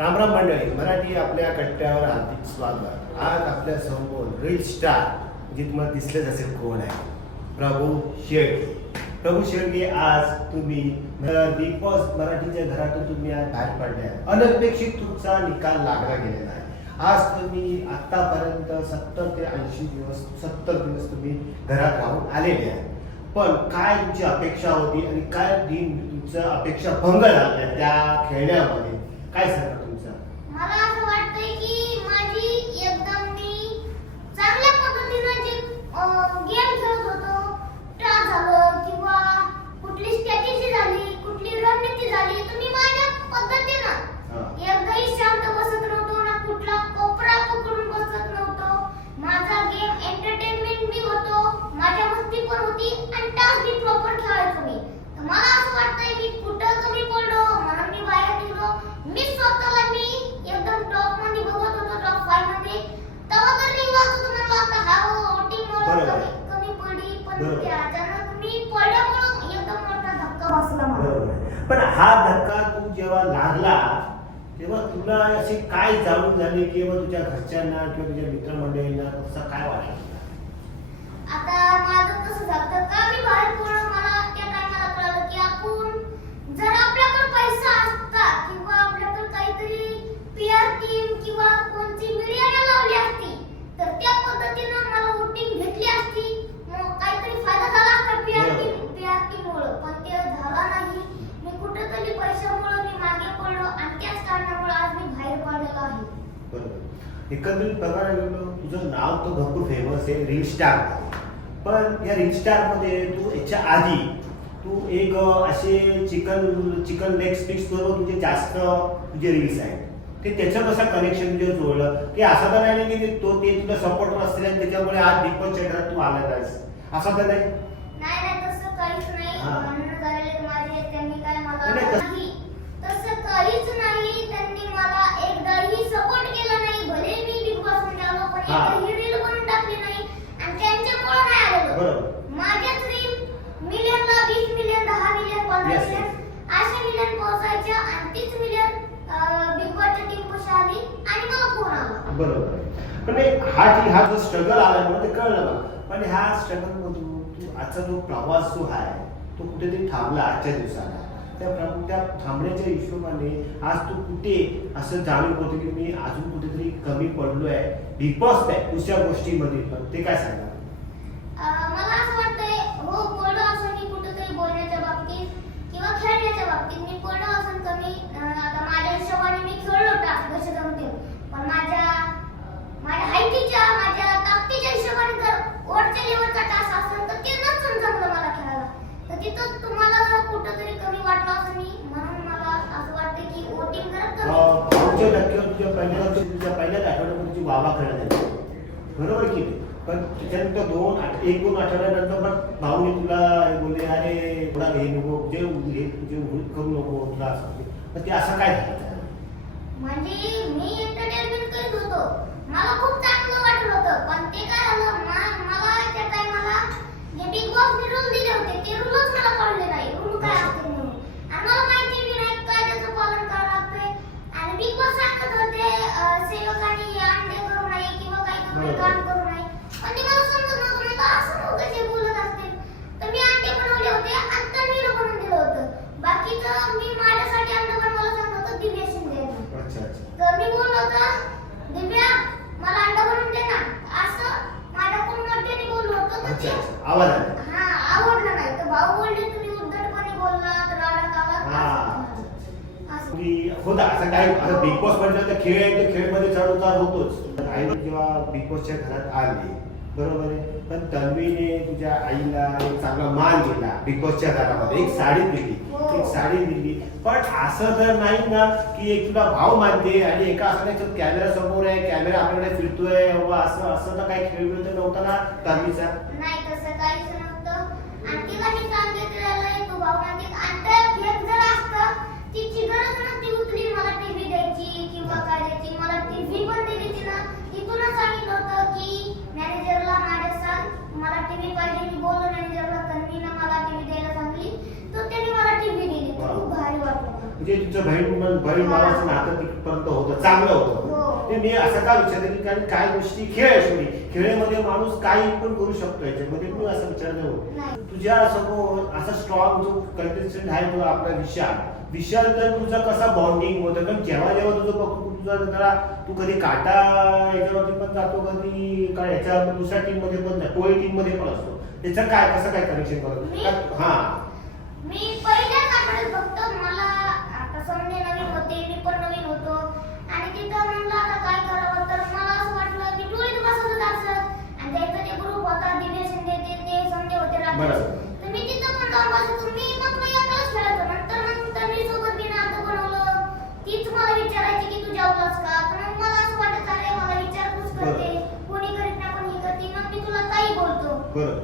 राम राम मंडळी, मराठी आपल्या कट्ट्यावर हार्दिक स्वागत. आज आपल्या समोर रील स्टार जे तुम्हाला दिसलेच असेल कोण आहे, प्रभू शेळके. प्रभू शेळके, आज तुम्ही बिग बॉस मराठीच्या घरातून तुम्ही आज बाहेर पडले आहे. अनपेक्षित तुमचा निकाल लागला गेलेला आहे. आज तुम्ही आतापर्यंत 70 ते 80 दिवस 70 दिवस तुम्ही घरात राहून आलेले आहे. पण काय तुमची अपेक्षा होती आणि काय तुमच्या अपेक्षा भंग झाल्या त्या खेळण्यामध्ये, काय सांगा तुमचं? मला असं वाटतंय की माझी एकदम मी चांगल्या पद्धतीने जे गेम खेळत होतो, ट्राय झालं किंवा कुठली स्ट्रॅटेजी झाली, कुठली रणनीती झाली, तर मी माझ्या पद्धतीनं एकदाही शांत बसत नव्हतो, ना कुठला कोपरा पकडून बसत नव्हतो. माझा गेम एंटरटेनमेंट बी होतो, माझ्या मस्ती पण होती आणि टास्क बी प्रॉपर खेळायचो मी. तर मला असं वाटतंय मी कुठं कमी पडलो म्हणून मी बाहेर निघलो. मी स्वतःला मी एकदम टॉप मध्ये बघत होतो, टॉप 5 मध्ये. तेव्हा तर मी वाचत होतो, मला आता हा वोटिंग मला कमी पडली, पण ते अचानक मी पडल्यामुळे एकदम मोठा धक्का बसला मला. पण हा धक्का तू जेव्हा लागला तेव्हा तुला अशी काय जाणून झाली किंवा तुझ्या घरच्यांना किंवा तुझ्या मित्रमंडळींना कसं काय वाटलं? आता माझं कसं झालं का मी बाहेर पडलो, मला त्या टायमाला कळलं की आपण जर आपल्याकडे पैसा असता किंवा आपल्याकडे काहीतरी पीआर टीम किंवा कोणती मीडियाने लावली असती तर त्या पद्धतीनं मला वोटिंग भेटली असती, मग काहीतरी फायदा झाला असता पीआर टीम मुळे. पण ते झाला नाही. मी कुठेतरी पैशामुळे मी मागे पडलो आणि त्याच कारणामुळे आज मी बाहेर पडलेलो आहे. बरोबर. एकंदरीत बघायला गेलो तुझं नाव तर भरपूर फेमस आहे रील स्टार, पण या रील स्टार मध्ये तू याच्या आधी तू एक असे चिकन लेग स्टिक्स बरोबर तुझे जास्त तुझे रील्स आहेत, ते त्याचं कसं कनेक्शन तुझ्या जोडलं की असं तर नाही की तो ते तुला सपोर्टर असतील आणि त्याच्यामुळे आज बिग बॉस चॅनलवर तू आला आहेस, असं तर नाही? नाही तसं काहीच नाही. भांडण झालेले माझे, त्यांनी काय मला नाही, तसं काहीच नाही. त्यांनी मला एकदाही सपोर्ट केला नाही. भले मी बिग बॉस मध्ये आलो पण एकही रील बनवून टाकली नाही आणि त्यांच्यामुळे नाही आलेलो. बरोबर. माझ्याच रील मिलियनला 20 मिलियन 10 मिलियन 15 मिलियन अशा मिलियन पोहोचायच्या आणि 30 मिलियन बिग बॉसच्या टीम कशी आली आणि मला फोन आला. बरोबर. पण हा जो स्ट्रगल आला मला ते कळलं मला. पण ह्या स्ट्रगल मधून तू आजचा जो प्रवास जो आहे तो कुठेतरी थांबला आजच्या दिवसाला. त्या थांबण्याच्या हिशोबाने आज तू कुठे असं जाणीव होतं की मी अजून कुठेतरी कमी पडलोय बिग बॉस आहे दुसऱ्या गोष्टीमध्ये, पण ते काय सांगा? मला असं वाटतंय हो पडलो असं मी कुठेतरी बोलण्याच्या बाबतीत किंवा खेळण्याच्या बाबतीत मी पडलो असं कमी. आता माझ्या हिशोबाने मी खेळलो टास्क जसे जमते, पण माझ्या हाईटीच्या माझ्या ताकदीच्या हिशोबाने जर वरच्या लेवलचा टास्क असेल तर ते नसून जमलं मला खेळायला, तर तिथं तुम्हाला कुठेतरी कमी वाटलं असं मी. म्हणून मला असं वाटतं की वोटिंग करत तुझ्या पहिल्याच आठवड्यामध्ये तुझी वावा करण्यात आली, बरोबर की नाही? पण त्याच्यानंतर 1-2 आठवड्यानंतर पण भाऊने तुला बोलले अरे थोडा हे नको जे करू नको तुला असं, पण ते असं काय झालं? म्हणजे मी एंटरटेनमेंट करत होतो, मला खूप चांगलं वाटलं होतं. पण ते काय झालं मला त्या टायमाला जे बिग बॉसने रूल दिले होते ते रूलच मला कळले नाही, रूल काय असते म्हणून. आणि मला माहिती बी नाही कायद्याचं पालन करावं लागतंय. आणि बिग बॉस सांगत होते सेवकांनी अंडे करू नये किंवा काही काम करू नये, पण ते मला समजत नव्हतं. मला असं नव्हतं जे बोलत असतील. तर मी अंडे बनवले होते आणि तन्वीला बनवून दिलं होतं. बाकीचं मी माझ्यासाठी अंडे बनवायला सांगत होतं दिव्या शिंदे. तर मी बोललो होतं दिव्या मला अंडा बनवून दे ना, असं माझ्याकडून मोठ्याने बोललो होतो. तर ते आवाज आवडलं नाही. तर भाऊ बोलले तुम्ही उद्धटपणे बोलला तर राडा काला होता असं काय. बिग बॉस म्हटलं तर खेळ आहे, तर खेळमध्ये चढ उतार होतोच. आई जेव्हा बिग बॉसच्या घरात आली, बरोबर आहे, पण तन्वीने तुझ्या आईला एक चांगला मान दिला बिग बॉसच्या घरामध्ये, एक साडी दिली. पण असं तर नाही ना की एक तुला भाव मानते आणि एका असं कॅमेरा समोर आहे, कॅमेरा आपल्याकडे फिरतोय असं तर काही खेळ तर नव्हता ना तन्वीचा? नाही तसं काहीच नव्हतं. आणि तिला मी सांगितलेलं तू भाऊ मानते आणि ते फेक जर असतं तिची गरज नव्हती उचली मला टीव्ही द्यायची किंवा काय द्यायची. मला टीव्ही पण दिली तिनं. तिथूनच सांगितलं होतं की मॅनेजरला माझ्या सांग मला टीव्ही पाहिजे. मी बोललो मॅनेजरला, तन्वीनं मला टीव्ही द्यायला सांगली तर त्यांनी मला टीव्ही दिली. खूप भारी वाटलं. म्हणजे तुझं बहीण बहीण भावाचं नातं तिथपर्यंत होतं, चांगलं होतं. हो. ते मी असं का विचारलं की कारण काही गोष्टी खेळ आहे शेवटी, खेळामध्ये माणूस काही पण करू शकतो. याच्यामध्ये मी असं विचारलं होतं नाही. तुझ्या समोर असा स्ट्रॉंग जो कंटेस्टंट आहे तो आपला विशाल तर तुझा कसा बॉन्डिंग होतं? कारण जेव्हा जेव्हा तुझं बघतो तुझा जरा तू कधी काटा याच्यावरती पण जातो, कधी काय याच्या दुसऱ्या टीम मध्ये पण टोळी टीम मध्ये पण असतो. त्याचं काय कसं काय कनेक्शन करतो? हा मी पहिल्याच आठवड्यात फक्त मला आता समजे नवीन होते, मी पण नवीन होतो आणि तिथं म्हणलं आता काय करावं, तर मला असं वाटलं की टोळीत बसत असत आणि त्यांचा ते ग्रुप होता, दिव्य शिंदे ते संजय होते रात्री, तर मी तिथं पण जाऊन बसतो. मी मग एकटाच खेळतो. नंतर मग त्यांनी सोबत मी नातं बनवलं. तीच मला विचारायची की तू जेवलास का, तर मग मला असं वाटत अरे मला विचारपूस करते, कोणी करीत नाही कोणी करते, मग मी तुला ताई बोलतो.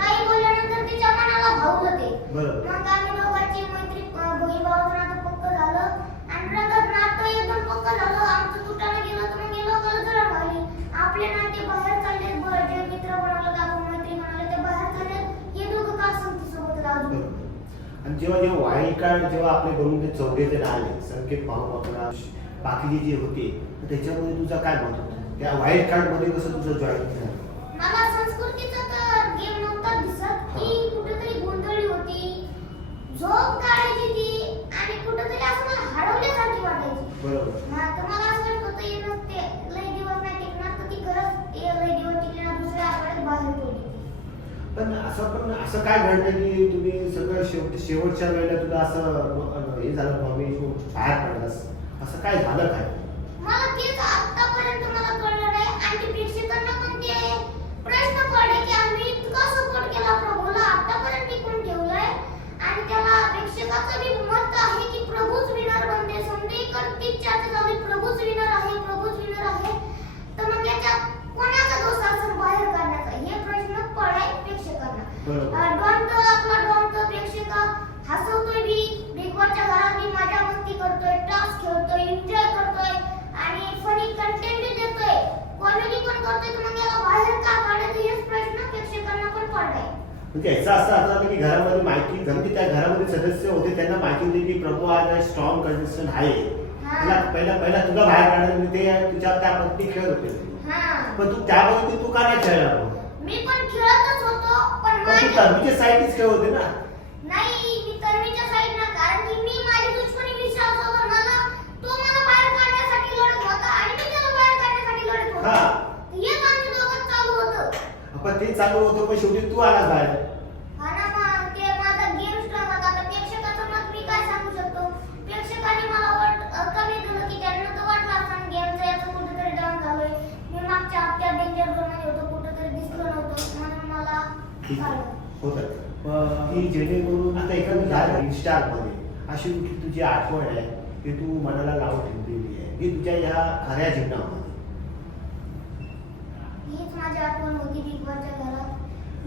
ताई बोलल्यानंतर तिच्या मनाला भावलं ते. मग आम्ही दोघांची मैत्री बहीण भावाचं नातं पक्क झालं आणि रंगात नातं एकदम पक्क झालं. आमचं तुटायला गेलं तर मग गेलो जरा व्हायली. आपले नाते बाहेर चालले, जे मित्र बनवलं का आपण मैत्री बनवलं ते बाहेर चालले, हे दोघं का संगती सोबत राहू. आणि जेव्हा वाईल्ड कार्ड जेव्हा आपले बनवून ते चौघे जण आले, संकेत पाहू आपला बाकीचे जे होते, तर त्याच्यामध्ये तुझा काय मत होतं? त्या वाईल्ड कार्ड मध्ये कसं तुझं जॉईन झालं? मला संस्कृतीचा तर गेम नव्हता दिसत, की कुठेतरी गोंधळी होती, झोप काढायची ती आणि कुठेतरी असं मला हरवल्यासारखी वाटायची. बरोबर. तर मला असं वाटत होतं हे नसते लय दिवस नाही टिकणार, तर ती खरंच लय दिवस टिकली ना, दुसऱ्या आठवड्यात बाहेर पडली. पण असं काय घडलं की तुम्ही सगळं शेवटच्या वेळेला तुला असं हे झालं मम्मी बाहेर पडलास, असं काय झालं काय? मला तेच आतापर्यंत मला कळलं नाही आणि प्रेक्षकांना पण ते प्रश्न पडले की आम्ही इतका सपोर्ट केला प्रभूला, आतापर्यंत टिकून ठेवलंय आणि त्याला प्रेक्षकाचं बी मत आहे की प्रभूच विनर बनते. समजेकर ती चर्चा झाली प्रभूच विनर आहे, प्रभूच विनर आहे, तर मग याच्यात कोणाचा दोष असेल बाहेर काढण्याचा, हे प्रश्न पडाय प्रेक्षकांना. डॉन तो प्रेक्षक हसवतोय बी, बिग बॉसच्या घरात बी मजा मस्ती करतोय, टास्क खेळतोय, एन्जॉय करतोय आणि फनी कंटेंट बी देतोय, कॉमेडी पण करतोय, तर मग याला बाहेर का काढायचं हेच प्रश्न प्रेक्षकांना पण पडलाय. म्हणजे याचा असं अर्थ की घरामध्ये माहिती घरी त्या घरामध्ये सदस्य होते त्यांना माहिती होती की प्रभू हा स्ट्रॉंग कंटेस्टंट आहे, पहिला तुला बाहेर काढायला ते तुझ्या त्या पद्धती खेळत होते. पण तू त्या पद्धती तू का नाही खेळला? मी पण खेळतच होतो, पण तू तन्वीच्या साईडच खेळ होते ना? नाही, मी तन्वीच्या साईड ना, कारण की मी माझी दुश्मनी विश्वास होता, मला बाहेर काढण्यासाठी लढत होता आणि मी त्याला बाहेर काढण्यासाठी लढत होतो. हेच आमच्या दोघांत चालू होतं. पण ते चालू होतं पण शेवटी तू आला बाहेर. हा ना, मग ते माझा गेम स्ट्रॉंग होता. आता प्रेक्षकाचं मत मी काय सांगू शकतो? प्रेक्षकांनी मला कमी दिलं की त्यांना तर वाटलं असं गेमचं याचं कुठेतरी डाऊन झालोय. मी मागच्या हप्त्यात डेंजर झोनमध्ये होतो, कुठेतरी दिसलो नव्हतं, म्हणून मला होतं की जेणेकरून आता एखादी स्टार मध्ये अशी कुठली तुझी आठवण आहे की तू मनाला लावून ठेवलेली आहे की तुझ्या या खऱ्या जीवनामध्ये? हीच माझी आठवण होती बिग बॉसच्या घरात,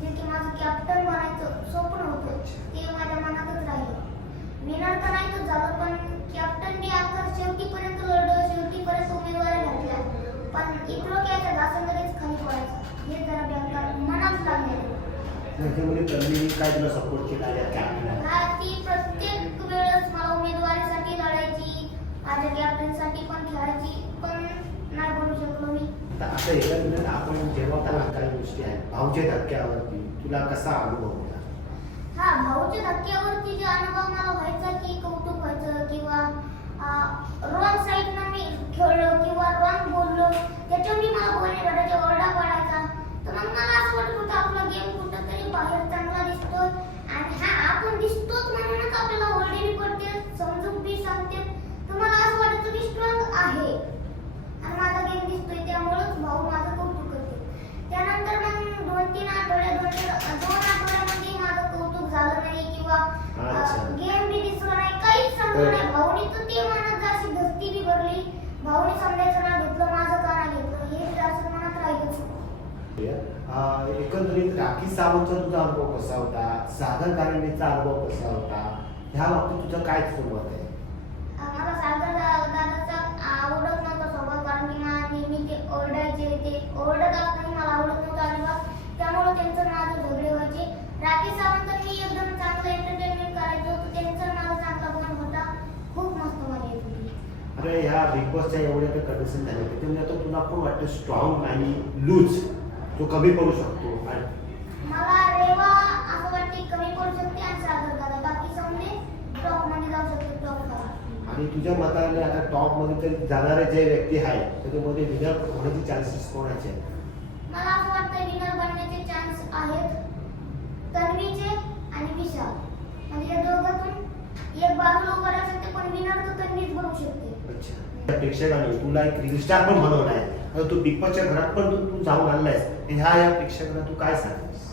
जे की माझं कॅप्टन बनायचं स्वप्न होतं, ते माझ्या मनातच राहिलं. विनर तर नाही तर झालं, पण कॅप्टन बी आता शेवटीपर्यंत लढलं, शेवटीपर्यंत उमेदवारी घातल्या, पण इकडं काय घासून लगेच खाली पडायचं, हे जरा बेकार मनात लागले. त्याच्यामध्ये तन्वीने काय तुला सपोर्ट केला या कॅप्टनला? हा, ती प्रत्येक वेळेस मला उमेदवारीसाठी लढायची, माझ्या कॅप्टनसाठी पण खेळायची, पण नाही बनू शकलो मी. आता एकंदरीत आपण जेव्हा त्याला काही गोष्टी आहेत भाऊच्या धक्क्यावरती तुला कसा अनुभव होता? हा, भाऊच्या धक्क्यावरती जे अनुभव मला व्हायचा की कौतुक व्हायचं किंवा रॉंग साईडनं मी खेळलो किंवा रॉंग बोललो, त्याच्यावर मला बोलणे भेटायचे, ओरडा पडायचा, तर मग मला असं वाटत होतं आपला गेम कुठंतरी बाहेर चांगला दिसतो आणि हा आपण दिसतोच म्हणूनच आपल्याला ओरडे पडते, समजूक बी सांगते, तर मला असं वाटायचं की स्ट्रॉंग आहे आणि माझा गेम दिसतोय, त्यामुळेच भाऊ माझं कौतुक करते. त्यानंतर मग 2-3 आठवड्यामध्ये माझं कौतुक झालं नाही किंवा गेम बी दिसला नाही, काहीच समजलं नाही. भाऊनी तर ते म्हणत जाशी धस्ती बी भरली, भाऊनी समजायचं ना घेतलं, माझं का नाही घेतलं, हे जास्त मनात राहिलंच. एकंदरीत राखी सावंतचा तुझा अनुभव कसा होता? सागर कारंडेचा अनुभव कसा होता? ह्या बाबतीत तुझं काय मत आहे? मला सागर दादाचा आवडत नव्हता स्वभाव, कारण की मला नेहमी ते ओरडायचे, ते ओरडत असताना मला आवडत नव्हतं अजिबात, त्यामुळे त्यांचं माझं झगडे व्हायचे. राखी सावंत मी एकदम चांगलं एंटरटेनमेंट करायचो, त्यांचं माझं चांगला बॉन्ड होता, खूप मस्त मजा येत होती. बिग बॉसच्या एवढ्या काही कंडिशन झाल्या त्याच्यामुळे आता तुला कोण वाटतं स्ट्रॉंग आणि लूज तो कमी पडू शकतो आणि मला रेवा असं वाटते कमी पडू शकते आणि सागर दादा बाकी समजे टॉप मध्ये जाऊ शकते टॉप आणि तुझ्या मताने आता टॉप मध्ये तरी जाणारे जे व्यक्ती आहेत त्याच्यामध्ये विनर होण्याचे चान्सेस कोणाचे आहेत? मला असं वाटतं विनर बनण्याचे चान्स आहेत तन्वीचे आणि विशाल म्हणजे या दोघांतून एक बाजूला उभा राहू शकते पण विनर तर तन्वीच बनू शकते अच्छा त्या प्रेक्षकांनी तुला एक रील स्टार पण बनवला आहे आता तू बिग बॉसच्या घरात पण तू जाऊन आणलायस ह्या प्रेक्षकांना तू काय सांगतेस?